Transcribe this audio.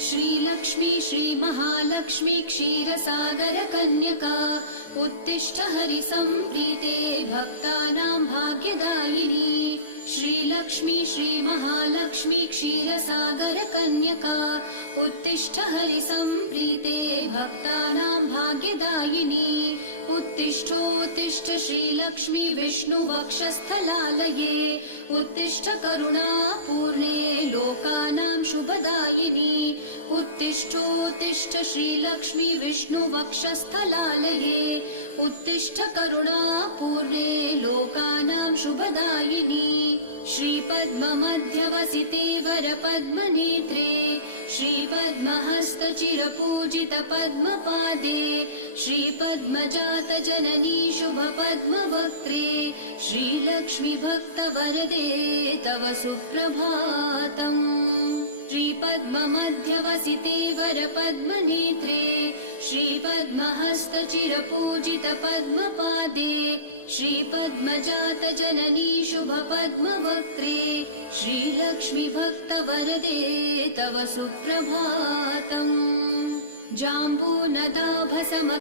श्रीलक्ष्मी श्रीमहालक्ष्मी क्षीरसागर कन्यका उत्तिष्ठ हरिसम्प्रीते भक्तानां भाग्यदायिनी। श्रीलक्ष्मी श्रीमहालक्ष्मी क्षीरसागर कन्यका उत्तिष्ठ हरिसम्प्रीते भक्तानां भाग्यदायिनी। उत्तिष्ठोत्तिष्ठ श्रीलक्ष्मी विष्णुवक्षस्थलालये उत्तिष्ठ करुणापूर्णे लोकानां शुभदायिनी। उत्तिष्ठोत्तिष्ठ श्रीलक्ष्मी विष्णुवक्षस्थलालये उत्तिष्ठ करुणापूर्णे लोकानां शुभदायिनी। श्रीपद्ममध्यवसिते वरपद्मनेत्रे श्रीपद्महस्तचिरपूजित पद्मपादे श्रीपद्मजात जननी शुभपद्मवक्त्रे श्रीलक्ष्मी भक्तवरदे तव सुप्रभातम्। श्रीपद्ममध्यवसिते वरपद्मनेत्रे श्रीपद्महस्तचिरपूजित पद्मपादे श्रीपद्मजात जननी शुभपद्मवक्त्रे श्रीलक्ष्मी भक्तवरदे तव सुप्रभातम्। जाम्बूनदाभसम